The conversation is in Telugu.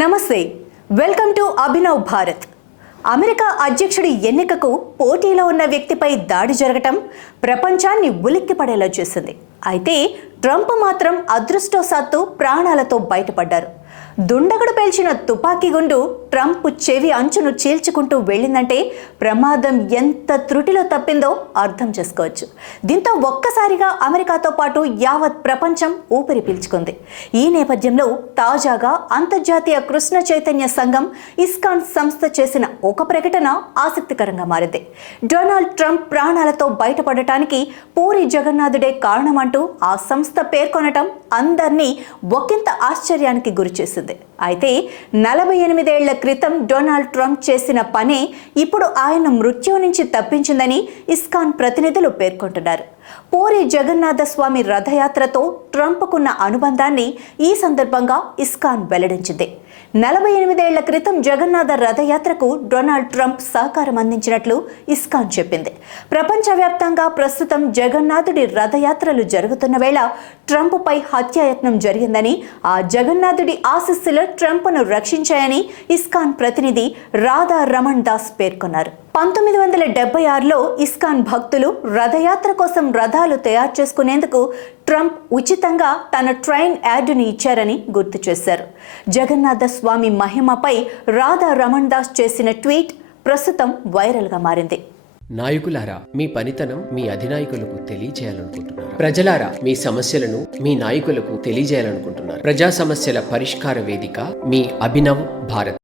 నమస్తే, welcome to Abhinav Bharat. America అధ్యక్షుడి ఎన్నికకు పోటీలో ఉన్న వ్యక్తిపై దాడి జరగటం ప్రపంచాన్ని ఉలిక్కిపడేలా చేసింది. అయితే ట్రంప్ మాత్రం అదృష్టవశాత్తు ప్రాణాలతో బయటపడ్డారు. దుండగుడు పేల్చిన తుపాకీ గుండు ట్రంప్ చెవి అంచును చీల్చుకుంటూ వెళ్ళిందంటే ప్రమాదం ఎంత త్రుటిలో తప్పిందో అర్థం చేసుకోవచ్చు. దీంతో ఒక్కసారిగా అమెరికాతో పాటు యావత్ ప్రపంచం ఊపిరి పీల్చుకుంది. ఈ నేపథ్యంలో తాజాగా అంతర్జాతీయ కృష్ణ చైతన్య సంఘం ఇస్కాన్ సంస్థ చేసిన ఒక ప్రకటన ఆసక్తికరంగా మారింది. డొనాల్డ్ ట్రంప్ ప్రాణాలతో బయటపడటానికి పూరి జగన్నాథుడే కారణమంటూ ఆ సంస్థ పేర్కొనటం అందరినీ ఒకంత ఆశ్చర్యానికి గురిచేసింది. అయితే 48 ఏళ్ల క్రితం డొనాల్డ్ ట్రంప్ చేసిన పనే ఇప్పుడు ఆయన మృత్యు నుంచి తప్పించిందని ఇస్కాన్ ప్రతినిధులు పేర్కొంటున్నారు. పూరి జగన్నాథ స్వామి రథయాత్రతో ట్రంప్కున్న అనుబంధాన్ని ఈ సందర్భంగా ఇస్కాన్ వెల్లడించింది. 48 ఏళ్ల క్రితం జగన్నాథ రథయాత్రకు డొనాల్డ్ ట్రంప్ సహకారం అందించినట్లు ఇస్కాన్ చెప్పింది. ప్రపంచవ్యాప్తంగా ప్రస్తుతం జగన్నాథుడి రథయాత్రలు జరుగుతున్న వేళ ట్రంప్పై హత్యాయత్నం జరిగిందని, ఆ జగన్నాథుడి ఆశీస్సులు ట్రంప్ను రక్షించాయని ఇస్కాన్ ప్రతినిధి రాధా రమణ్ దాస్ పేర్కొన్నారు. 1976లో ఇస్కాన్ భక్తులు రథయాత్ర కోసం రథాలు తయారు చేసుకునేందుకు ట్రంప్ ఉచితంగా తన ట్రైన్ యార్డుని ఇచ్చారని గుర్తు చేశారు. జగన్నాథ స్వామి మహిమపై రాధా రమణ్ దాస్ చేసిన ట్వీట్ ప్రస్తుతం వైరల్గా మారింది. నాయకులారా, మీ పనితనం మీ అధినాయకులకు తెలియజేయాలనుకుంటున్నారు. ప్రజలారా, మీ సమస్యలను మీ నాయకులకు తెలియజేయాలనుకుంటున్నారు. ప్రజా సమస్యల పరిష్కార వేదిక మీ అభినవ్ భారత్.